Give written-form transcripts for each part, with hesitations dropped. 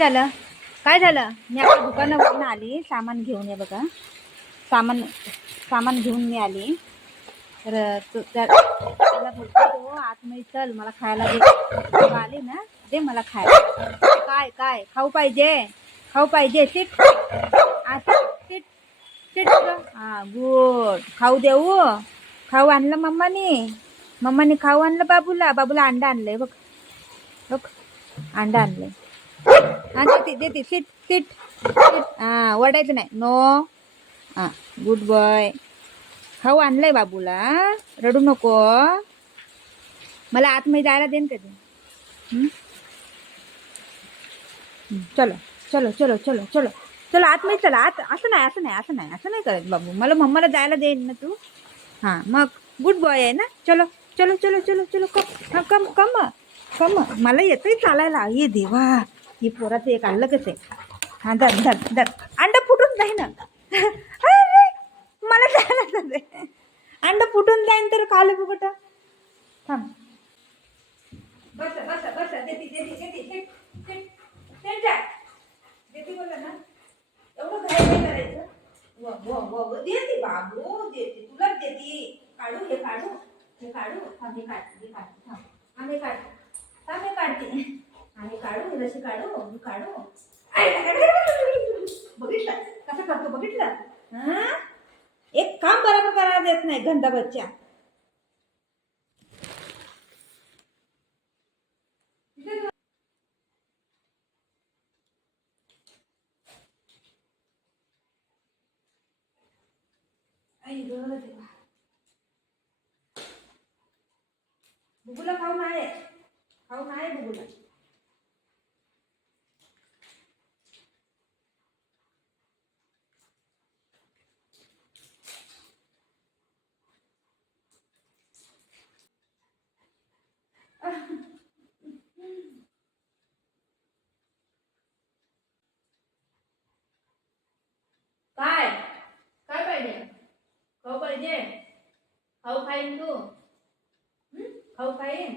झालं काय झालं? मी आता दुकानावरून आली, सामान घेऊन ये बघा. सामान घेऊन मी आली. तर त्याला बोलतो तो आतमध्ये चल, मला खायला दे. आली ना, दे मला खायला. काय काय खाऊ पाहिजे? खाऊ पाहिजे? Seat seat seat. हा गुड. खाऊ देऊ. खाऊ आणलं मम्मानी खाऊ आणलं बाबूला अंडा आणलंय बघ. बघ अंडा आणलंय. हा देते सीट सीट सीट. हा वडायचं नाही. नो. हा गुड बॉय. खाऊ आणलंय बाबूला. रडू नको. मला आतमध्ये जायला दे ना कधी. चलो चलो चलो चलो चलो चलो आतमध्ये चला. आत असं नाही करत बाबू. मला मम्माला जायला देईन ना तू. हां मग गुड बॉय आहे ना. चलो चलो चलो चलो चलो कम. हां कम कम कम. मला येतंय चालायला. ये देवा, ही पोराचं एक आणलं कसं आहे. हां धर धर धर. अंडा फुटून नाही ना. अरे मला जायला दे. अंडा फुटून जाईन तर खाली फुकट. थांब. बस बस बस. देते देते बोला ना. एवढं काय करायचं. देते बाबू, देते तुलाच देते. काढू हे काढू हे काढू. थांब हे काढते थांब. आम्ही काढते. आम्ही काढू रशी काढू मी काढू. बघितलं कसं करतो बघितलं. हा एक काम बरोबर करायला देत नाही गंदा बच्चा. बुबुला खाऊ नाही बुबुला. काय काय पाहिजे? खाऊ पाहिजे? खाऊ खाईन तू. खाऊ खाईन.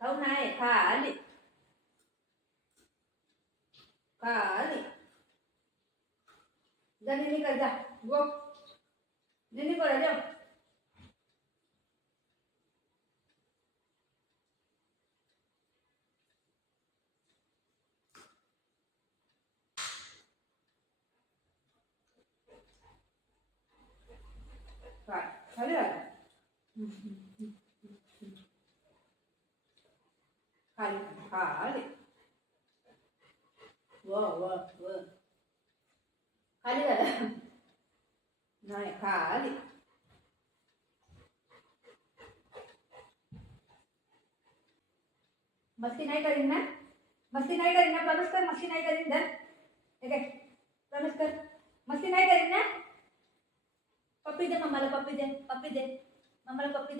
खाऊ नाही खा आली. जा निनी कर जा. गो निनी कर जा. काय खाली आला. खाली खाली. व खाली झाला. नाही खाली. मस्ती नाही करीन ना. प्रवेश कर. मस्ती नाही करीन. धर हे काय प्रवेश कर. मस्ती नाही करीन ना. पप्पी दे मम्माला. पप्पी दे मम्माला. पप्पी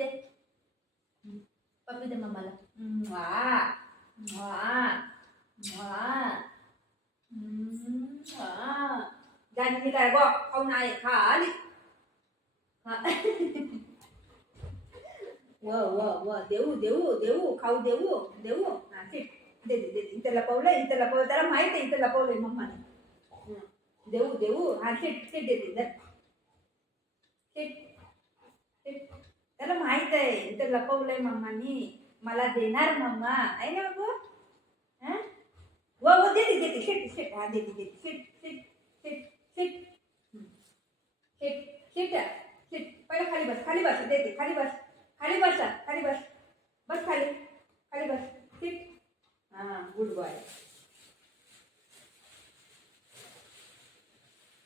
दे मम्माला. जानी काय गो खाऊ नाही खाली. व देऊ खाऊ देऊ. हा ठीक. देते इथं लपवलंय त्याला माहित आहे इथं लपवलंय मम्माने. देऊ हा ठीक देते. धर ठीक. त्याला माहित आहे इथं लपवलंय मम्मानी. मला देणार मम्मा आहे ना बाबू. व देते शिट. हा देते शिट. पहिला खाली बस देते. खाली बस बस खाली बस. शिट. हा गुड बॉय.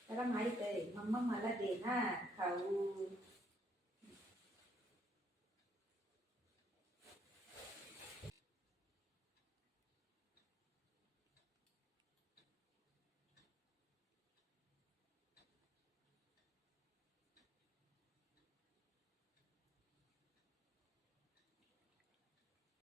त्याला माहित आहे मम्मा मला देणार खाऊ.